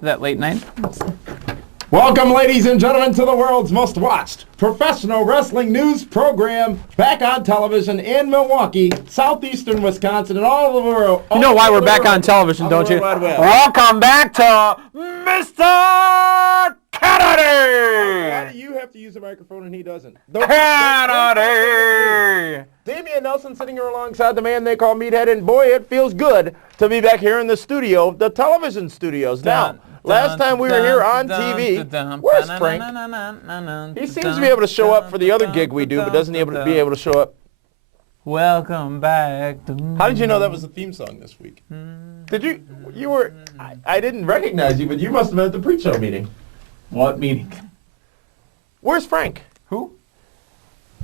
that late night. Welcome, ladies and gentlemen, to the world's most watched professional wrestling news program, back on television in Milwaukee, southeastern Wisconsin, and all over the world. You know why we're back on television, don't you? Welcome back to Mr. Kennedy! Why do you have to use a microphone and he doesn't? Kennedy! Dameon Nelson sitting here alongside the man they call Meathead, and boy, it feels good to be back here in the studio, the television studios. Now, last time we were here on TV, where's Frank? He seems to be able to show up for the other gig we do, but doesn't be able to show up. Welcome back. How did you know that was the theme song this week? Did you? You were. I didn't recognize you, but you must have been at the pre-show meeting. What meeting? Where's Frank? Who?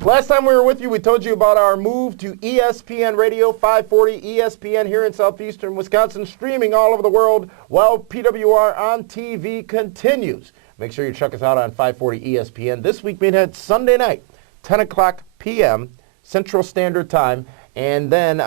Last time we were with you, we told you about our move to ESPN Radio 540 ESPN here in southeastern Wisconsin, streaming all over the world while PWR on TV continues. Make sure you check us out on 540 ESPN. This week, Meathead, Sunday night, 10 o'clock p.m. Central Standard Time, and then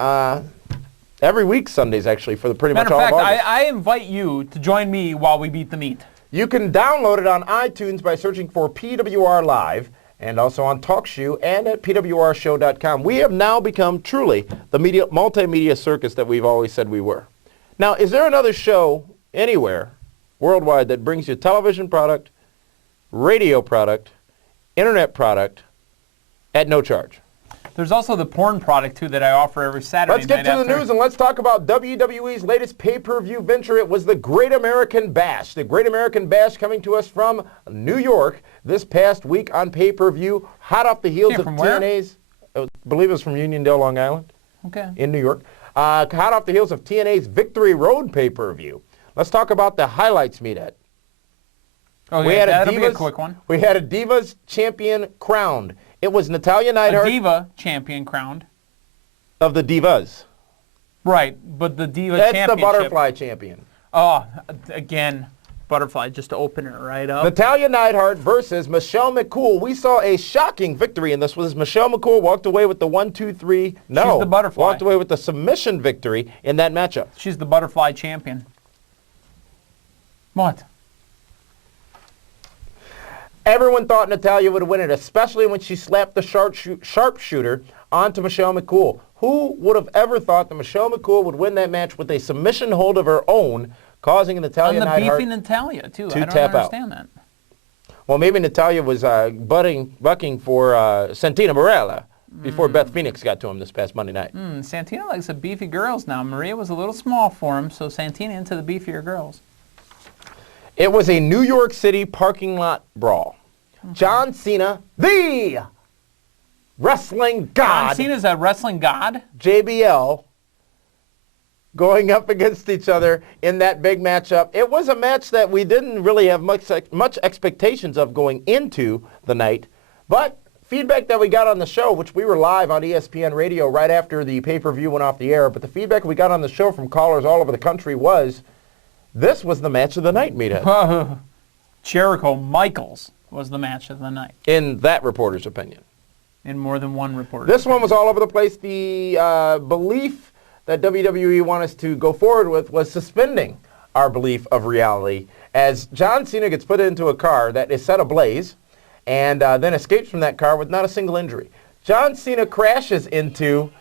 every week Sundays, actually, for the pretty much all of August. Matter of fact, I invite you to join me while we beat the meat. You can download it on iTunes by searching for PWR Live, and also on TalkShoe and at pwrshow.com. We have now become truly the multimedia circus that we've always said we were. Now, is there another show anywhere worldwide that brings you television product, radio product, internet product at no charge? There's also the porn product, too, that I offer every Saturday night. Let's get to the news, and let's talk about WWE's latest pay-per-view venture. It was the Great American Bash. The Great American Bash coming to us from New York this past week on pay-per-view, hot off the heels of TNA's. I believe it was from Uniondale, Long Island. Okay. In New York. Hot off the heels of TNA's Victory Road pay-per-view. Let's talk about the highlights, Meathead. Oh, yeah, that'll be a quick one. We had a Divas champion crowned. It was Natalya Neidhart. A Diva champion crowned. Of the Divas. Right, but the Diva championship. That's the butterfly champion. Oh, again, butterfly, just to open it right up. Natalya Neidhart versus Michelle McCool. We saw a shocking victory in this. Was Michelle McCool walked away with the 1-2-3. No, she's the butterfly. Walked away with the submission victory in that matchup. She's the butterfly champion. What? Everyone thought Natalya would win it, especially when she slapped the sharpshooter onto Michelle McCool. Who would have ever thought that Michelle McCool would win that match with a submission hold of her own, causing Natalya Neidhart and the beefy Natalya, too. to I don't tap understand out. That. Well, maybe Natalya was bucking for Santina Marella before Beth Phoenix got to him this past Monday night. Santina likes the beefy girls now. Maria was a little small for him, so Santina into the beefier girls. It was a New York City parking lot brawl. John Cena, the wrestling god. John Cena's a wrestling god? JBL, going up against each other in that big matchup. It was a match that we didn't really have much expectations of going into the night, but feedback that we got on the show, which we were live on ESPN Radio right after the pay-per-view went off the air, but the feedback we got on the show from callers all over the country was, this was the match of the night, Meathead. Jericho Michaels was the match of the night. In that reporter's opinion. In more than one reporter. This one was all over the place. The belief that WWE wanted us to go forward with was suspending our belief of reality as John Cena gets put into a car that is set ablaze and then escapes from that car with not a single injury. John Cena crashes into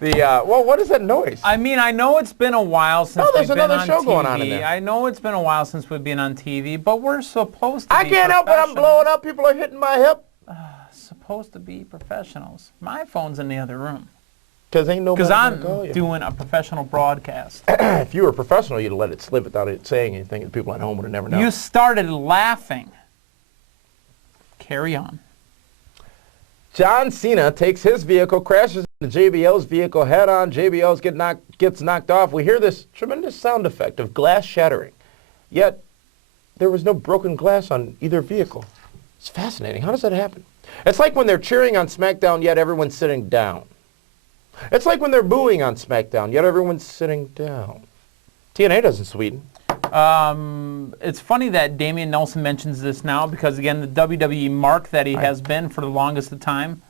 well, what is that noise? I mean, I know it's been a while since we've been on TV. There's another show going on in there. I know it's been a while since we've been on TV, but we're supposed to be I can't help it. I'm blowing up. People are hitting my hip. Supposed to be professionals. My phone's in the other room. Because I'm doing a professional broadcast. If you were a professional, you'd have let it slip without it saying anything. The people at home would have never known. You started laughing. Carry on. John Cena takes his vehicle, crashes into JBL's vehicle head-on. JBL gets knocked off. We hear this tremendous sound effect of glass shattering. Yet, there was no broken glass on either vehicle. It's fascinating. How does that happen? It's like when they're cheering on SmackDown, yet everyone's sitting down. It's like when they're booing on SmackDown, yet everyone's sitting down. TNA doesn't sweeten. It's funny that Dameon Nelson mentions this now because, again, the WWE mark that he has been for the longest of time.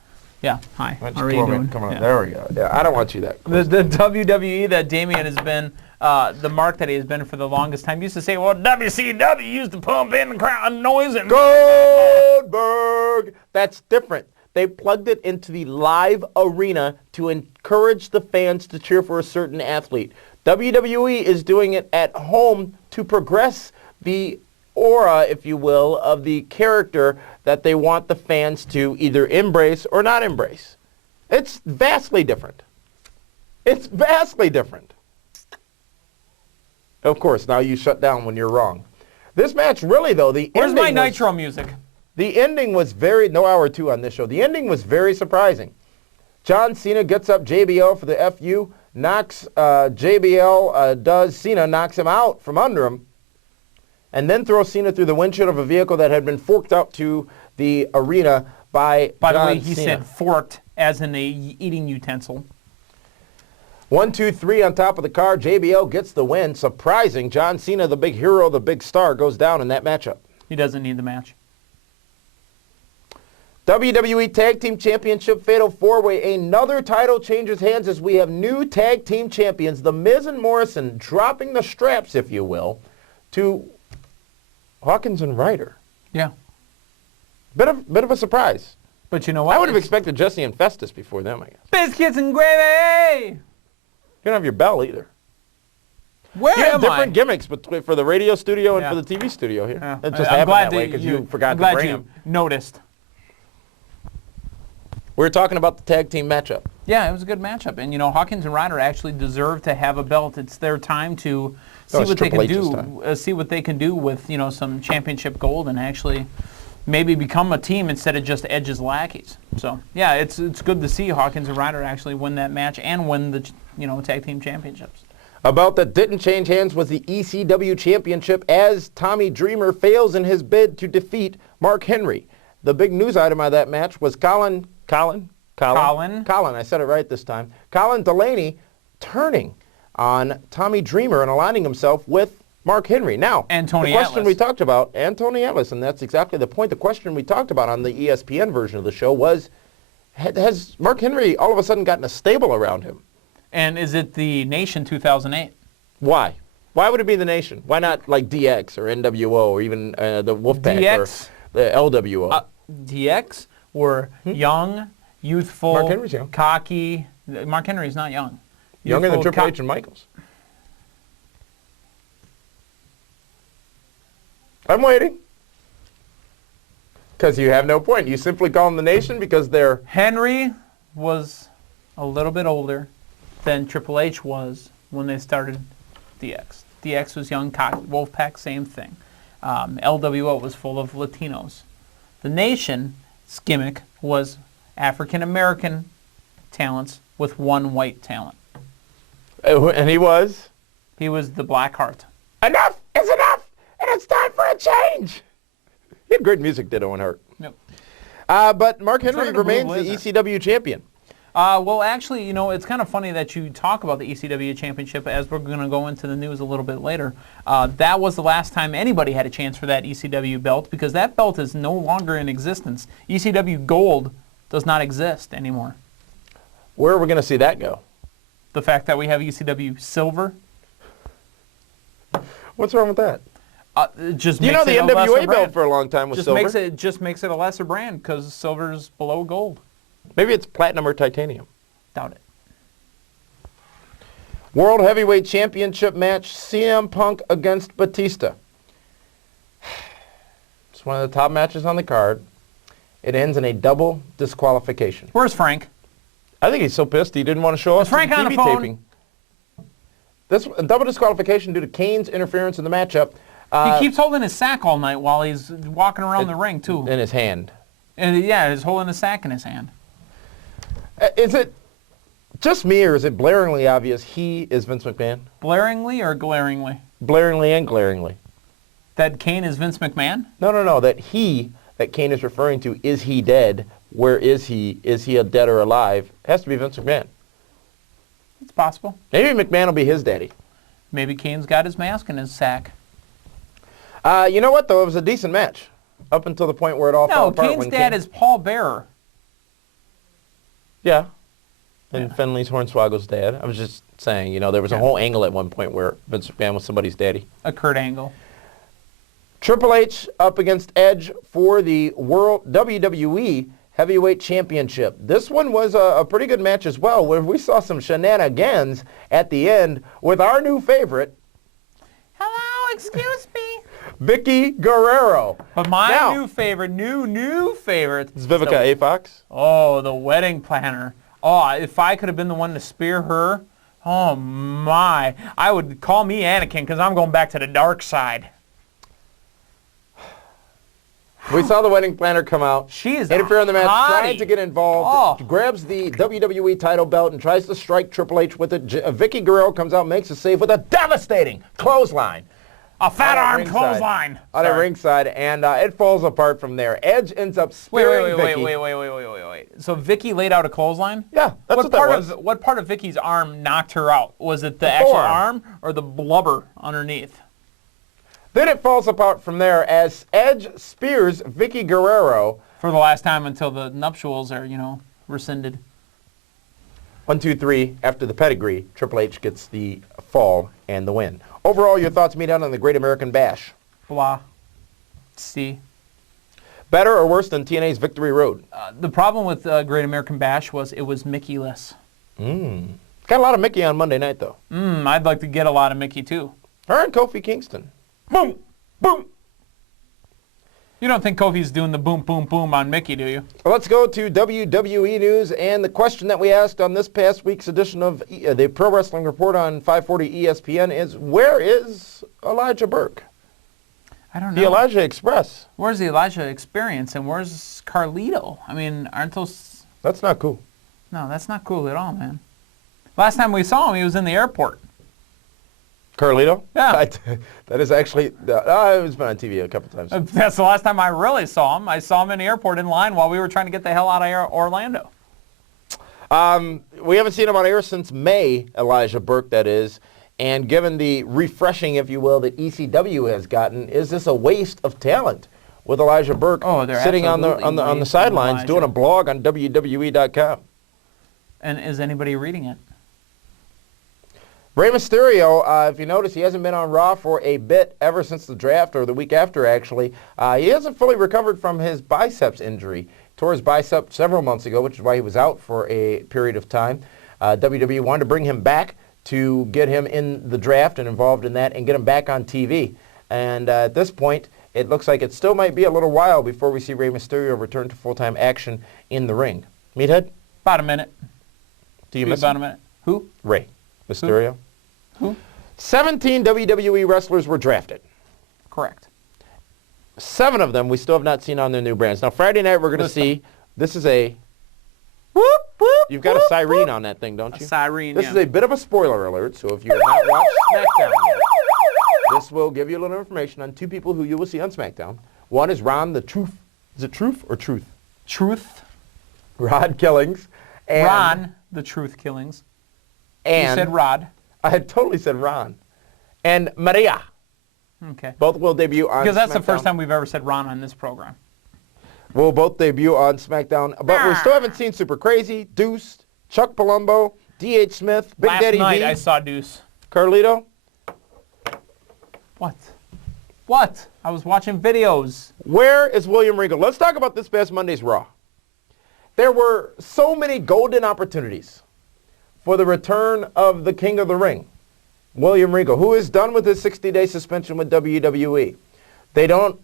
Yeah, hi. How are you doing? Come on, there we go. Yeah, I don't want you that. The WWE that Dameon has been the mark that he has been for the longest time. He used to say, well, WCW used to pump in the crowd noise and... Goldberg! That's different. They plugged it into the live arena to encourage the fans to cheer for a certain athlete. WWE is doing it at home to progress the aura, if you will, of the character that they want the fans to either embrace or not embrace. It's vastly different. It's vastly different. Of course, now you shut down when you're wrong. This match really, though, Where's my Nitro music? The ending was no hour 2 on this show. The ending was very surprising. John Cena gets up JBL for the FU, knocks Cena knocks him out from under him, and then throws Cena through the windshield of a vehicle that had been forked up to the arena by the John way, he Cena. said forked as in a eating utensil. 1, 2, 3 on top of the car. JBL gets the win. Surprising. John Cena, the big hero, the big star, goes down in that matchup. He doesn't need the match. WWE Tag Team Championship Fatal 4-Way. Another title changes hands as we have new tag team champions. The Miz and Morrison dropping the straps, if you will, to Hawkins and Ryder. Yeah. Bit of a surprise. But you know what? I would have expected Jesse and Festus before them, I guess. Biscuits and gravy! You don't have your bell either. Where You have am different I? gimmicks for the radio studio and Yeah. for the TV studio here. Yeah. It just I'm happened glad that way because you forgot I'm to glad bring you them. noticed. We were talking about the tag team matchup. Yeah, it was a good matchup. And, you know, Hawkins and Ryder actually deserve to have a belt. It's their time to see it's what they Triple can H's do. time. See what they can do with, you know, some championship gold and actually maybe become a team instead of just Edge's lackeys. So, yeah, it's good to see Hawkins and Ryder actually win that match and win the, you know, tag team championships. A belt that didn't change hands was the ECW Championship as Tommy Dreamer fails in his bid to defeat Mark Henry. The big news item of that match was Colin, I said it right this time. Colin Delaney turning on Tommy Dreamer and aligning himself with Mark Henry. Now, And Tony the question Atlas. we talked about, and Tony Atlas, and that's exactly the point. The question we talked about on the ESPN version of the show was, has Mark Henry all of a sudden gotten a stable around him? And is it the Nation 2008? Why? Why would it be the Nation? Why not like DX or NWO or even the Wolfpack DX? or the LWO? DX were young, youthful, Mark Henry's young. cocky. Mark Henry's not young. Younger than Youthful, Triple H and Michaels. I'm waiting. Because you have no point. You simply call them the Nation because they're... Henry was a little bit older than Triple H was when they started DX. DX was young, cocky. Wolfpack, same thing. LWO was full of Latinos. The Nation's gimmick was African-American talents with one white talent. And he was? He was the Blackheart. Enough is enough, and it's time for a change. He had great music, did Owen Hart. Yep. But Mark Henry Sort of the remains Blue the Blazer. ECW champion. Well, actually, you know, it's kind of funny that you talk about the ECW Championship as we're going to go into the news a little bit later. That was the last time anybody had a chance for that ECW belt because that belt is no longer in existence. ECW Gold does not exist anymore. Where are we going to see that go? The fact that we have ECW Silver, What's wrong with that? it just You makes know the it a lesser NWA belt brand. for a long time was just silver. just makes it a lesser brand because silver's below gold. Maybe it's platinum or titanium. Doubt it. World Heavyweight Championship match, CM Punk against Batista. It's one of the top matches on the card. It ends in a double disqualification. Where's Frank? I think he's so pissed he didn't want to show us Is Frank the on TV the phone? taping. This a double disqualification due to Kane's interference in the matchup. He keeps holding his sack all night while he's walking around the ring, too. In his hand. And yeah, he's holding a sack in his hand. Is it just me or is it blaringly obvious he is Vince McMahon? Blaringly or glaringly? Blaringly and glaringly. That Kane is Vince McMahon? No. That Kane is referring to, is he dead? Where is he? Is he a dead or alive? It has to be Vince McMahon. It's possible. Maybe McMahon will be his daddy. Maybe Kane's got his mask in his sack. You know what, though? It was a decent match. Up until the point where it all fell No, apart. Kane's when dad Kane... is Paul Bearer. Yeah. and Finley's Hornswoggle's dad. I was just saying, there was a whole angle at one point where Vince McMahon was somebody's daddy. A Kurt Angle. Triple H up against Edge for the World WWE Heavyweight Championship. This one was a pretty good match as well, where we saw some shenanigans at the end with our new favorite. Hello, excuse me. Vicky Guerrero. But my new favorite, new favorite. Is Vivica A. Fox? Oh, the wedding planner. Oh, if I could have been the one to spear her, oh my. I would call me Anakin because I'm going back to the dark side. We saw the wedding planner come out. She is interfere in the match, hottie. trying to get involved. Oh. Grabs the WWE title belt and tries to strike Triple H with it. Vicky Guerrero comes out, makes a save with a devastating clothesline. A fat arm clothesline. On a ringside, and it falls apart from there. Edge ends up spearing Vicky. Wait. So Vicky laid out a clothesline? Yeah, that's what that was. What part of Vicky's arm knocked her out? Was it the actual arm or the blubber underneath? Then it falls apart from there as Edge spears Vicky Guerrero. For the last time until the nuptials are, rescinded. 1, 2, 3. After the pedigree, Triple H gets the fall and the win. Overall, your thoughts meet out on the Great American Bash. Blah. C. Better or worse than TNA's Victory Road? The problem with Great American Bash was it was Mickey-less. Got a lot of Mickey on Monday night, though. I'd like to get a lot of Mickey, too. Her and Kofi Kingston. Boom! Boom! You don't think Kofi's doing the boom, boom, boom on Mickey, do you? Well, let's go to WWE News, and the question that we asked on this past week's edition of the Pro Wrestling Report on 540 ESPN is, where is Elijah Burke? I don't know. The Elijah Express. Where's the Elijah Experience, and where's Carlito? I mean, aren't those... That's not cool. No, that's not cool at all, man. Last time we saw him, he was in the airport. Carlito? Yeah. That is actually, it's been on TV a couple times. That's the last time I really saw him. I saw him in the airport in line while we were trying to get the hell out of Orlando. We haven't seen him on air since May, Elijah Burke, that is. And given the refreshing, if you will, that ECW has gotten, is this a waste of talent with Elijah Burke sitting on the sidelines doing a blog on WWE.com? And is anybody reading it? Rey Mysterio, if you notice, he hasn't been on Raw for a bit ever since the draft, or the week after, actually. He hasn't fully recovered from his biceps injury. Tore his bicep several months ago, which is why he was out for a period of time. WWE wanted to bring him back to get him in the draft and involved in that and get him back on TV. And at this point, it looks like it still might be a little while before we see Rey Mysterio return to full-time action in the ring. Meathead? About a minute. Do you miss him? About a minute. Who? Rey Mysterio. Who? 17 WWE wrestlers were drafted. Correct. 7 of them we still have not seen on their new brands. Now, Friday night we're going to see, this is a, Whoop, whoop, you've got a siren on that thing, don't you? A siren, This is a bit of a spoiler alert, so if you have not watched SmackDown yet, this will give you a little information on 2 people who you will see on SmackDown. One is Ron the Truth. Is it Truth or Truth? Truth. Rod Killings. And Ron, the Truth Killings. And You said Rod. I had totally said Ron. And Maria. Okay. Both will debut on Because that's SmackDown. the first time we've ever said Ron on this program. Will both debut on SmackDown. But we still haven't seen Super Crazy, Deuce, Chuck Palumbo, D.H. Smith, Big Daddy Last night V, I saw Deuce. Carlito. What? What? I was watching videos. Where is William Regal? Let's talk about this past Monday's Raw. There were so many golden opportunities for the return of the King of the Ring, William Regal, who is done with his 60-day suspension with WWE.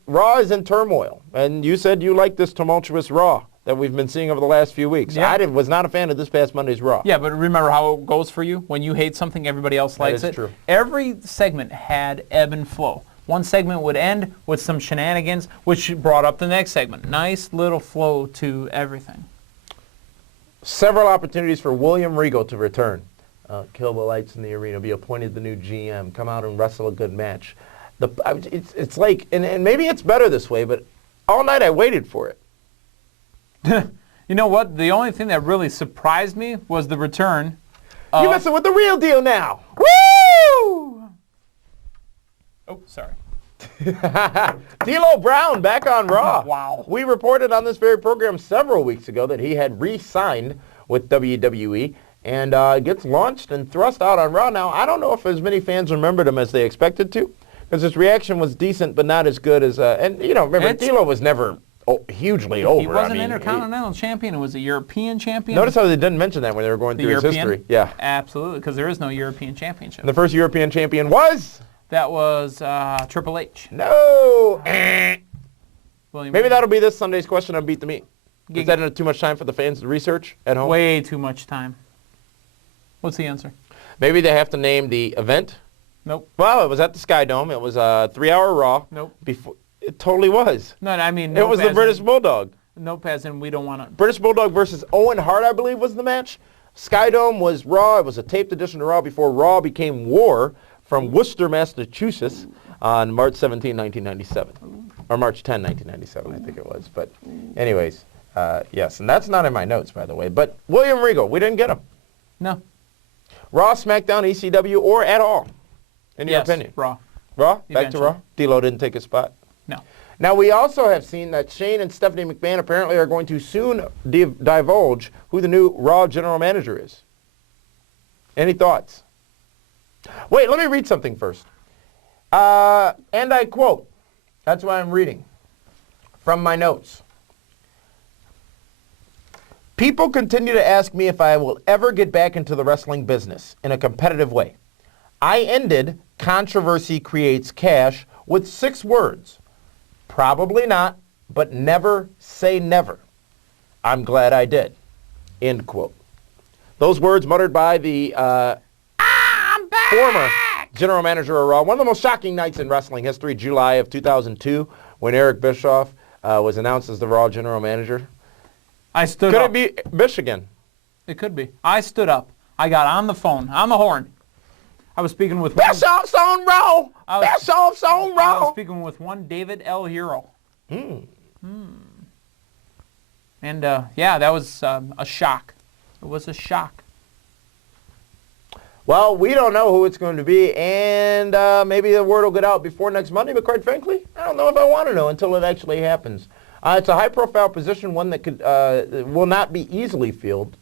Raw is in turmoil, and you said you like this tumultuous Raw that we've been seeing over the last few weeks. Yeah. I was not a fan of this past Monday's Raw. Yeah, but remember how it goes for you? When you hate something, everybody else likes it. That is true. Every segment had ebb and flow. One segment would end with some shenanigans, which brought up the next segment. Nice little flow to everything. Several opportunities for William Regal to return. Kill the lights in the arena, be appointed the new GM, come out and wrestle a good match. It's like, and maybe it's better this way, but all night I waited for it. You know what? The only thing that really surprised me was the return You're messing with the real deal now. Woo! Oh, sorry. D'Lo Brown back on Raw. Wow. We reported on this very program several weeks ago that he had re-signed with WWE, and gets launched and thrust out on Raw. Now, I don't know if as many fans remembered him as they expected to, because his reaction was decent, but not as good as, and you know, remember, D'Lo was never hugely over. He wasn't Intercontinental Champion. It was a European Champion. Notice how they didn't mention that when they were going through his history. Yeah. Absolutely, because there is no European Championship. And the first European champion was? That was Triple H. No! Maybe that'll be this Sunday's question on Beat the Meat. Is that too much time for the fans to research at home? Way too much time. What's the answer? Maybe they have to name the event. Nope. Well, it was at the Sky Dome. It was a 3-hour Raw. Nope. It totally was. No, I mean... It was the British Bulldog. Nope, as in we don't want to... British Bulldog versus Owen Hart, I believe, was the match. Sky Dome was Raw. It was a taped edition of Raw before Raw became War from Worcester, Massachusetts on March 17, 1997. Or March 10, 1997, I think it was. But anyways, yes. And that's not in my notes, by the way. But William Regal, we didn't get him. No. Raw, SmackDown, ECW, or at all, in your opinion? Raw. Raw? Eventually. Back to Raw? D'Lo didn't take his spot? No. Now, we also have seen that Shane and Stephanie McMahon apparently are going to soon divulge who the new Raw general manager is. Any thoughts? Wait, let me read something first. And I quote, that's why I'm reading from my notes. People continue to ask me if I will ever get back into the wrestling business in a competitive way. I ended Controversy Creates Cash with 6 words. Probably not, but never say never. I'm glad I did. End quote. Those words muttered by the former general manager of Raw. One of the most shocking nights in wrestling history, July of 2002, when Eric Bischoff was announced as the Raw general manager. I stood up. Could it be Bish again? It could be. I stood up. I got on the phone, on the horn. I was speaking with Bischoff's on Raw! Bischoff's on Raw! I was speaking with one David L. Hero. And, yeah, that was a shock. It was a shock. Well, we don't know who it's going to be, and maybe the word will get out before next Monday, but quite frankly, I don't know if I want to know until it actually happens. It's a high-profile position, one that could will not be easily filled,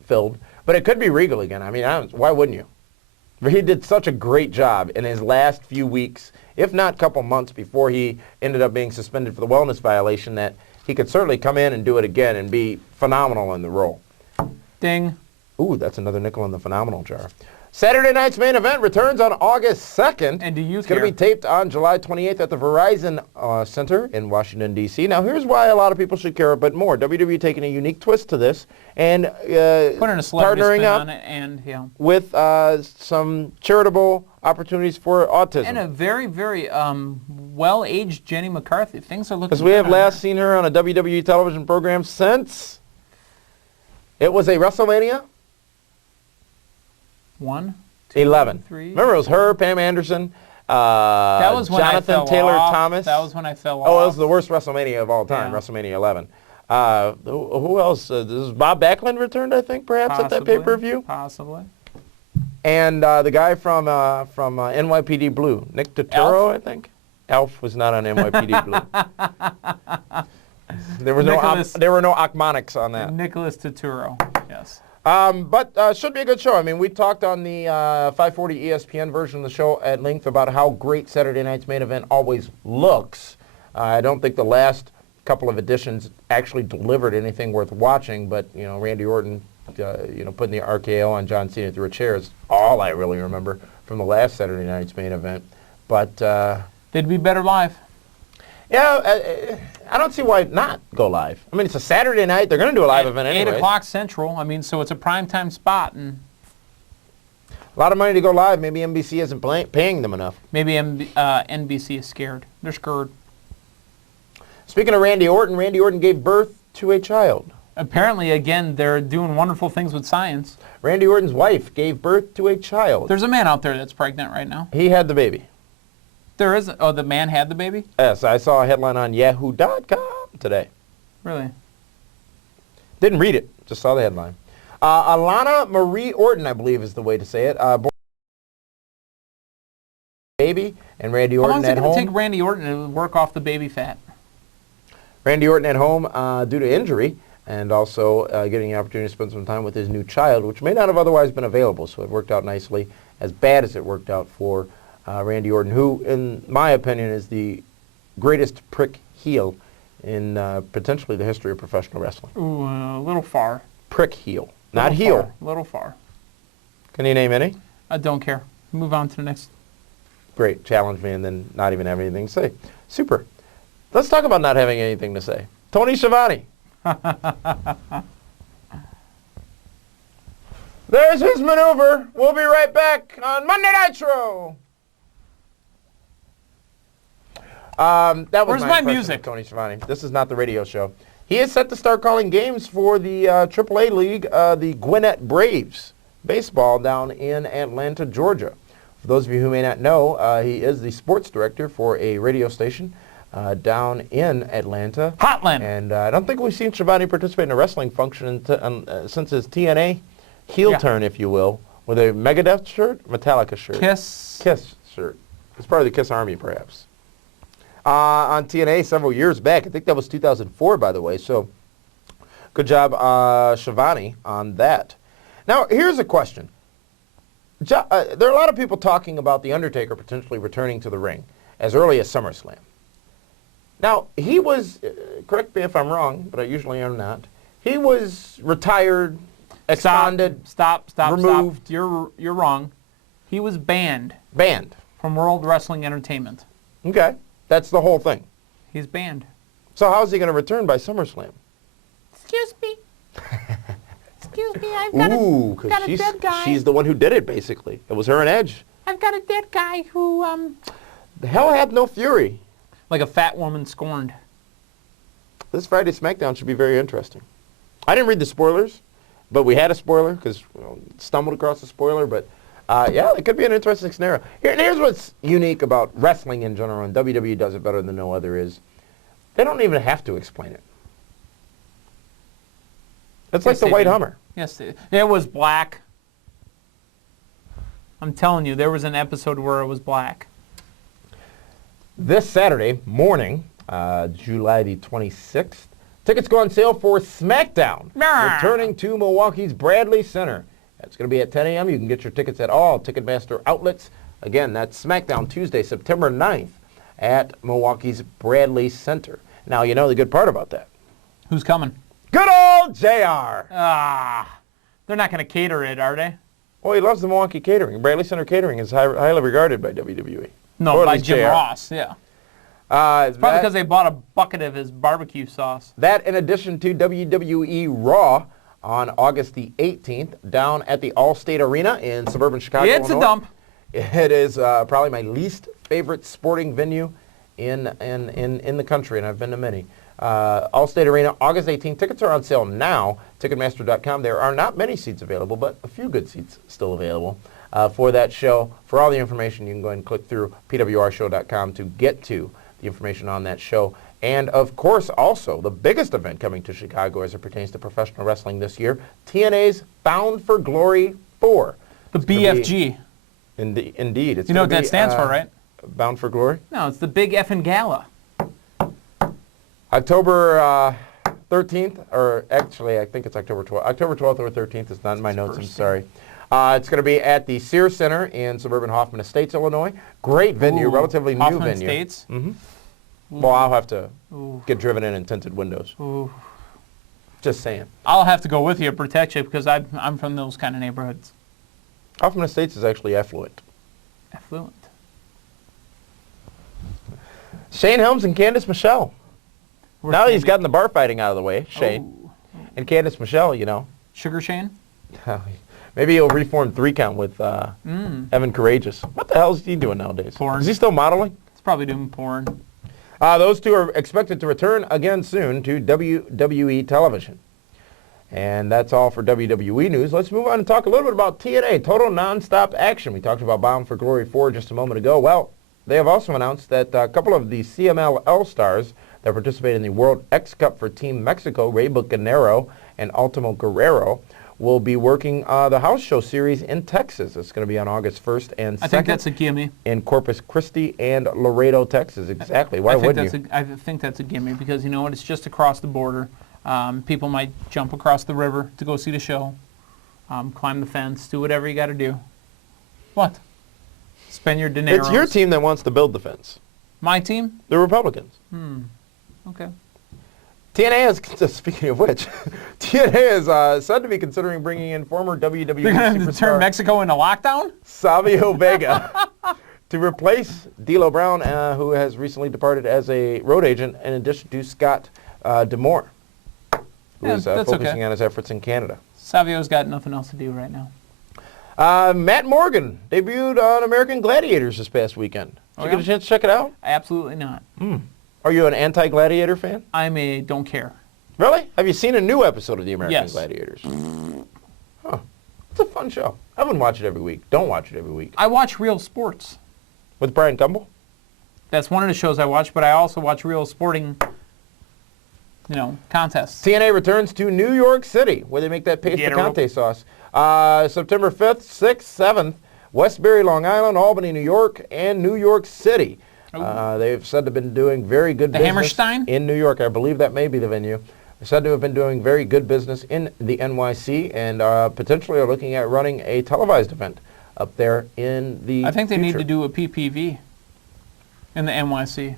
but it could be Regal again. I mean, why wouldn't you? He did such a great job in his last few weeks, if not couple months before he ended up being suspended for the wellness violation, that he could certainly come in and do it again and be phenomenal in the role. Ding. Ooh, that's another nickel in the phenomenal jar. Saturday night's main event returns on August 2nd. And do you It's going to be taped on July 28th at the Verizon Center in Washington, D.C. Now, here's why a lot of people should care a bit more. WWE taking a unique twist to this and putting a celebrity partnering spin up on it and, yeah, with some charitable opportunities for autism. and a very, very well-aged Jenny McCarthy. Things are looking Because we have good on last her. seen her on a WWE television program since it was a WrestleMania 1, 2, 11. 3. Remember, it was her, Pam Anderson, That was when I Jonathan fell Taylor off. Thomas. That was when I fell Oh, it off. was the worst WrestleMania of all time, Yeah. WrestleMania 11. Who else? This Bob Backlund returned, I think, perhaps at that Possibly. pay-per-view. Possibly. And the guy from NYPD Blue, Nick Turturro, I think. Alf was not on NYPD Blue. There were no Achmonics on that. Nicholas Turturro, yes. But should be a good show. I mean, we talked on the 540 ESPN version of the show at length about how great Saturday night's main event always looks. I don't think the last couple of editions actually delivered anything worth watching, but, you know, Randy Orton, putting the RKO on John Cena through a chair is all I really remember from the last Saturday night's main event. But they'd be better live. Yeah, I don't see why not go live. I mean, it's a Saturday night. They're going to do a live event anyway. 8 o'clock Central. I mean, so it's a primetime spot. And a lot of money to go live. Maybe NBC isn't paying them enough. maybe NBC is scared. They're scared. Speaking of Randy Orton gave birth to a child. Apparently, again, they're doing wonderful things with science. Randy Orton's wife gave birth to a child. There's a man out there that's pregnant right now. He had the baby. There is. Oh, the man had the baby? Yes, I saw a headline on Yahoo.com today. Really? Didn't read it, just saw the headline. Alana Marie Orton, I believe is the way to say it. Born baby, and Randy How Orton long is it at going to home. take Randy Orton to work off the baby fat? Randy Orton at home due to injury. and also getting the opportunity to spend some time with his new child, which may not have otherwise been available. So it worked out nicely, as bad as it worked out for Randy Orton, who, in my opinion, is the greatest prick heel in potentially the history of professional wrestling. Ooh, a little far. Prick heel, not heel. A little far. Can you name any? I don't care. Move on to the next. Great. Challenge me and then not even have anything to say. Super. Let's talk about not having anything to say. Tony Schiavone. There's his maneuver. We'll be right back on Monday Nitro. That was Where's my impression music? of Tony Schiavone. This is not the radio show. He is set to start calling games for the AAA League, the Gwinnett Braves baseball down in Atlanta, Georgia. For those of you who may not know, he is the sports director for a radio station down in Atlanta. Hotland. And I don't think we've seen Schiavone participate in a wrestling function since his TNA heel turn, if you will, with a Megadeth shirt, Metallica shirt. Kiss shirt. It's part of the Kiss Army, perhaps. On TNA several years back. I think that was 2004, by the way. So good job, Schiavone, on that. Now, here's a question. There are a lot of people talking about The Undertaker potentially returning to the ring as early as SummerSlam. Now, he was, correct me if I'm wrong, but I usually am not, he was retired, expanded, Stop. removed. You're wrong. He was banned Banned. from World Wrestling Entertainment. Okay. That's the whole thing. He's banned. So how is he going to return by SummerSlam? Excuse me. Excuse me, I've got a dead guy. She's the one who did it, basically. It was her and Edge. I've got a dead guy who, The hell had no fury. Like a fat woman scorned. This Friday SmackDown should be very interesting. I didn't read the spoilers, but we had a spoiler because stumbled across a spoiler. But yeah, it could be an interesting scenario. Here's what's unique about wrestling in general, and WWE does it better than no other, is they don't even have to explain it. It's like the white Hummer. Yes, it was black. I'm telling you, there was an episode where it was black. This Saturday morning, July the 26th, tickets go on sale for SmackDown, returning to Milwaukee's Bradley Center. That's going to be at 10 a.m. You can get your tickets at all Ticketmaster outlets. Again, that's SmackDown Tuesday, September 9th at Milwaukee's Bradley Center. Now, you know the good part about that. Who's coming? Good old JR. They're not going to cater it, are they? Oh, he loves the Milwaukee catering. Bradley Center catering is highly regarded by WWE. No, Or at by least Jim JR. Ross, yeah. It's probably because they bought a bucket of his barbecue sauce. That in addition to WWE Raw on August the 18th down at the Allstate Arena in suburban Chicago, It's Illinois. a dump. It is probably my least favorite sporting venue in the country, and I've been to many. Allstate Arena, August 18th. Tickets are on sale now. Ticketmaster.com. There are not many seats available, but a few good seats still available for that show. For all the information, you can go ahead and click through pwrshow.com to get to the information on that show. And, of course, also the biggest event coming to Chicago as it pertains to professional wrestling this year, TNA's Bound for Glory 4. The BFG. Indeed. It's You know what gonna that be, stands for, right? Bound for Glory? No, it's the Big Effin' Gala. October 13th, or actually I think it's October 12th. October 12th or 13th. It's not in my notes, I'm sorry. It's going to be at the Sears Center in suburban Hoffman Estates, Illinois. Great venue, relatively new Hoffman venue. Estates? Mm-hmm. Well, I'll have to get driven in tinted windows. Ooh. Just saying. I'll have to go with you to protect you because I'm from those kind of neighborhoods. Hoffman Estates is actually affluent. Affluent. Shane Helms and Candice Michelle. Where's Now that he's Candy? gotten the bar fighting out of the way, Shane. Oh. And Candice Michelle, you know. Sugar Shane? Maybe he'll reform 3-count with Evan Courageous. What the hell is he doing nowadays? Porn. Is he still modeling? He's probably doing porn. Those two are expected to return again soon to WWE television. And that's all for WWE news. Let's move on and talk a little bit about TNA, Total Nonstop Action. We talked about Bound for Glory 4 just a moment ago. Well, they have also announced that a couple of the CMLL stars that participate in the World X Cup for Team Mexico, Rey Bucanero and Ultimo Guerrero, will be working the house show series in Texas. It's going to be on August 1st and 2nd. I think that's a gimme. In Corpus Christi and Laredo, Texas. Exactly. Why wouldn't you? I think that's a gimme because you know what? It's just across the border. People might jump across the river to go see the show, climb the fence, do whatever you got to do. What? Spend your dinero. It's your team that wants to build the fence. My team? The Republicans. Okay. TNA is, speaking of which, TNA is said to be considering bringing in former WWE They're going to turn superstar Mexico into lockdown? Savio Vega to replace D'Lo Brown, who has recently departed as a road agent, in addition to Scott D'Amore, who is focusing on his efforts in Canada. Savio's got nothing else to do right now. Matt Morgan debuted on American Gladiators this past weekend. Did you get a chance to check it out? Absolutely not. Are you an anti-Gladiator fan? I'm a don't care. Really? Have you seen a new episode of the American Yes. Gladiators? Huh. It's a fun show. I wouldn't watch it every week. Don't watch it every week. I watch Real Sports. With Brian Gumbel? That's one of the shows I watch, but I also watch Real Sporting, contests. TNA returns to New York City, where they make that paste picante sauce. September 5th, 6th, 7th, Westbury, Long Island, Albany, New York, and New York City. They've said they've been doing very good business Hammerstein? in New York. I believe that may be the venue. They said to have been doing very good business in the NYC and potentially are looking at running a televised event up there in the I think they future. need to do a PPV in the NYC.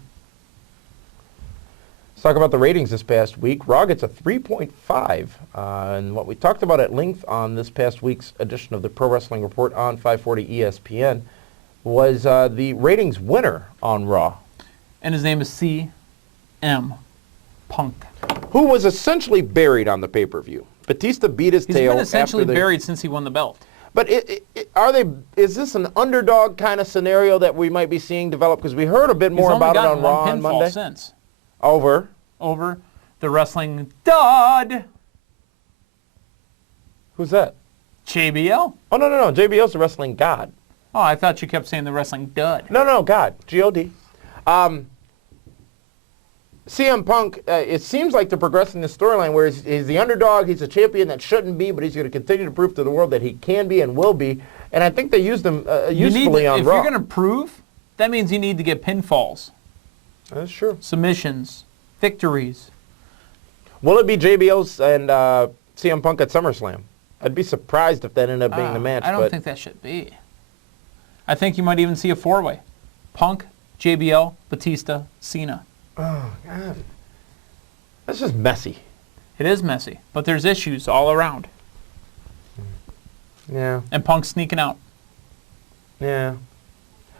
Let's talk about the ratings this past week. Raw gets a 3.5. And what we talked about at length on this past week's edition of the Pro Wrestling Report on 540 ESPN was the ratings winner on Raw. And his name is CM Punk. Who was essentially buried on the pay-per-view. Batista beat his He's tail. been essentially buried since he won the belt. But is this an underdog kind of scenario that we might be seeing develop? Because we heard a bit more about it on Raw on Monday. Since. Over the wrestling dud. Who's that? JBL. Oh, no. JBL's the wrestling god. Oh, I thought you kept saying the wrestling dud. No, God. G-O-D. CM Punk, it seems like they're progressing this storyline where he's the underdog, he's a champion that shouldn't be, but he's going to continue to prove to the world that he can be and will be. And I think they used him usefully on Raw. If you're going to prove, that means you need to get pinfalls. That's true. Submissions. Victories. Will it be JBL's and CM Punk at SummerSlam? I'd be surprised if that ended up being the match. I don't think that should be. I think you might even see a four-way. Punk, JBL, Batista, Cena. Oh, God. That's just messy. It is messy, but there's issues all around. Yeah. And Punk's sneaking out. Yeah.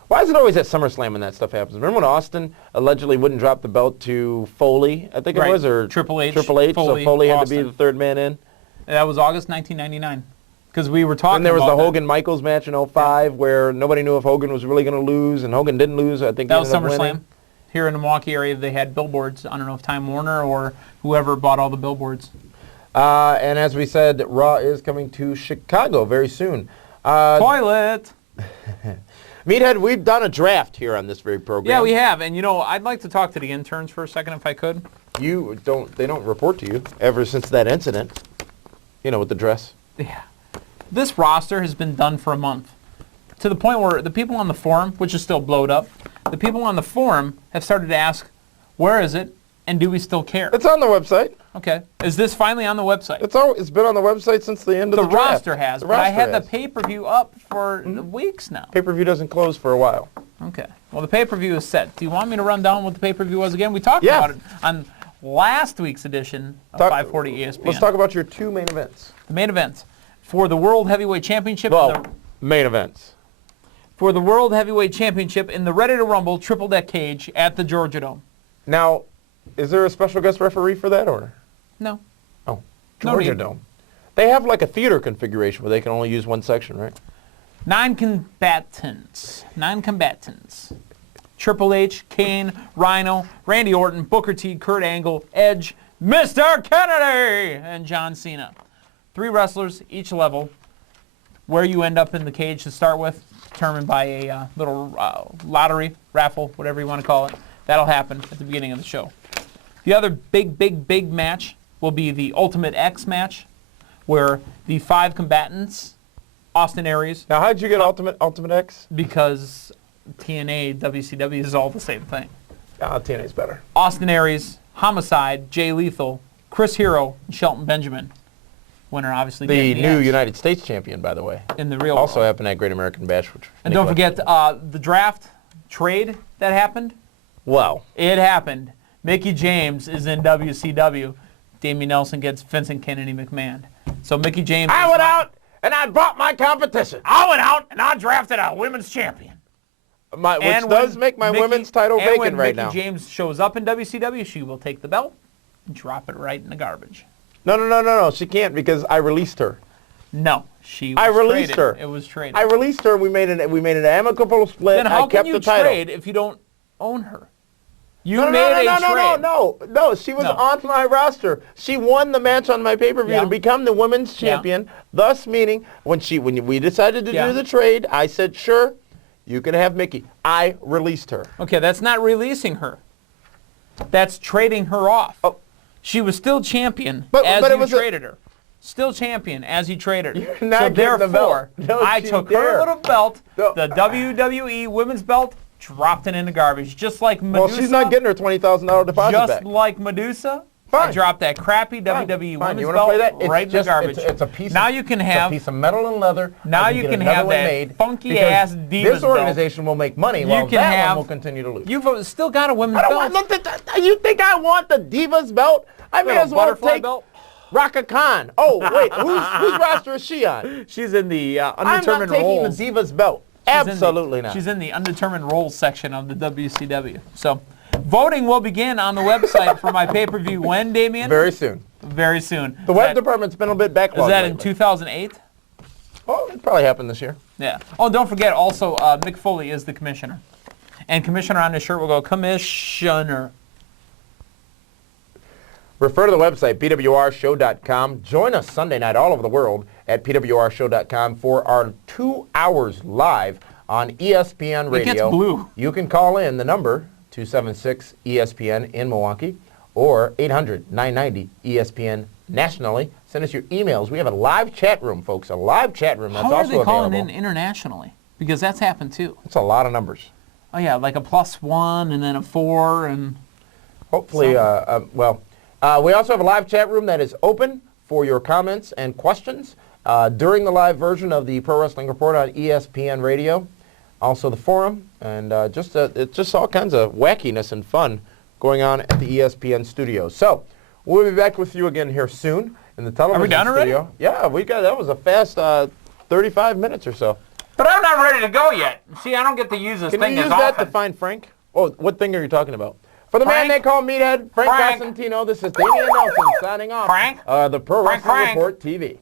Why is it always at SummerSlam when that stuff happens? Remember when Austin allegedly wouldn't drop the belt to Foley, I think it was, or Triple H. Foley, so Foley had to be the third man in? That was August 1999. Because we were talking about And there was the Hogan-Michaels match in 05 where nobody knew if Hogan was really going to lose, and Hogan didn't lose. I think that was SummerSlam. Here in the Milwaukee area, they had billboards. I don't know if Time Warner or whoever bought all the billboards. And as we said, Raw is coming to Chicago very soon. Toilet! Meathead, we've done a draft here on this very program. Yeah, we have. And, I'd like to talk to the interns for a second if I could. They don't report to you ever since that incident, with the dress. Yeah. This roster has been done for a month. To the point where the people on the forum, which is still blowed up, the people on the forum have started to ask, where is it, and do we still care? It's on the website. Okay. Is this finally on the website? It's been on the website since the end of the draft. The roster has, but I had the pay-per-view up for weeks now. Pay-per-view doesn't close for a while. Okay. Well, the pay-per-view is set. Do you want me to run down what the pay-per-view was again? We talked about it on last week's edition of 540 ESPN. Let's talk about your two main events. The main events. For the World Heavyweight Championship. Main events. For the World Heavyweight Championship in the Ready to Rumble Triple Deck Cage at the Georgia Dome. Now, is there a special guest referee for that, or? No. Oh, Georgia Dome. They have like a theater configuration where they can only use one section, right? 9 combatants. Triple H, Kane, Rhino, Randy Orton, Booker T, Kurt Angle, Edge, Mr. Kennedy, and John Cena. 3 wrestlers, each level. Where you end up in the cage to start with, determined by a little lottery, raffle, whatever you want to call it. That'll happen at the beginning of the show. The other big match will be the Ultimate X match, where the 5 combatants, Austin Aries. Now, how'd you get Ultimate X? Because TNA, WCW is all the same thing. TNA's better. Austin Aries, Homicide, Jay Lethal, Chris Hero and Shelton Benjamin. Winner, obviously. The new United States champion, by the way. In the real also world. happened at Great American Bash. Which and don't forget the draft trade that happened. Wow. It happened. Mickey James is in WCW. Dameon Nelson gets Vincent Kennedy McMahon. So Mickey James. I went out and I bought my competition. I went out and I drafted a women's champion. Which does make my women's title vacant right now. When Mickey James shows up in WCW, she will take the belt and drop it right in the garbage. No. She can't because I released her. No, she was I released traded. her. It was traded. I released her. We made an amicable split. Then how I kept can you the title. trade if you don't own her? You made a trade. No. She was on my roster. She won the match on my pay-per-view to become the women's champion. Thus, meaning when we decided to do the trade, I said, sure, you can have Mickey. I released her. Okay, that's not releasing her. That's trading her off. Oh. She was still champion but you traded her. Still champion as you traded her. You're not so getting the belt. therefore, I took her little belt, the WWE women's belt, dropped it in the garbage, just like Medusa. Well, she's not getting her $20,000 deposit back. Just like Medusa, Fine. I dropped that crappy WWE Fine. women's You belt play that? right in the garbage. It's a piece. Now you can have a piece of metal and leather. Now you can have that funky ass Divas This organization will make money while that one will continue to lose. You've still got a women's belt. You think I want the Divas belt? I may as well take Raka Khan. Oh, wait, whose roster is she on? She's in the I'm undetermined not roles. taking the Divas belt. Absolutely not. She's in the undetermined roles section of the WCW. So, voting will begin on the website for my pay-per-view when, Dameon? Very soon. Very soon. The web department's been a bit backlogged. Is that in lately. 2008? Oh, it probably happened this year. Yeah. Oh, don't forget, also, Mick Foley is the commissioner. And commissioner on his shirt will go, commissioner. Refer to the website, pwrshow.com. Join us Sunday night all over the world at pwrshow.com for our 2 hours live on ESPN Radio. It gets blue. You can call in the number 276-ESPN in Milwaukee or 800-990-ESPN nationally. Send us your emails. We have a live chat room, folks, a live chat room that's also available. How are they calling in internationally? Because that's happened too. That's a lot of numbers. Oh yeah, like a +1 and then a 4 and... Hopefully, we also have a live chat room that is open for your comments and questions during the live version of the Pro Wrestling Report on ESPN Radio. Also the forum, and it's just all kinds of wackiness and fun going on at the ESPN studios. So, we'll be back with you again here soon in the television Are we done studio. Already? Yeah, that was a fast 35 minutes or so. But I'm not ready to go yet. See, I don't get to use this Can thing you use as that often. to find Frank? Oh, what thing are you talking about? For the Frank? man they call Meathead, Frank Frank. Cosentino, this is Dameon Nelson signing off. Frank? The Pro Wrestling Frank. Report TV.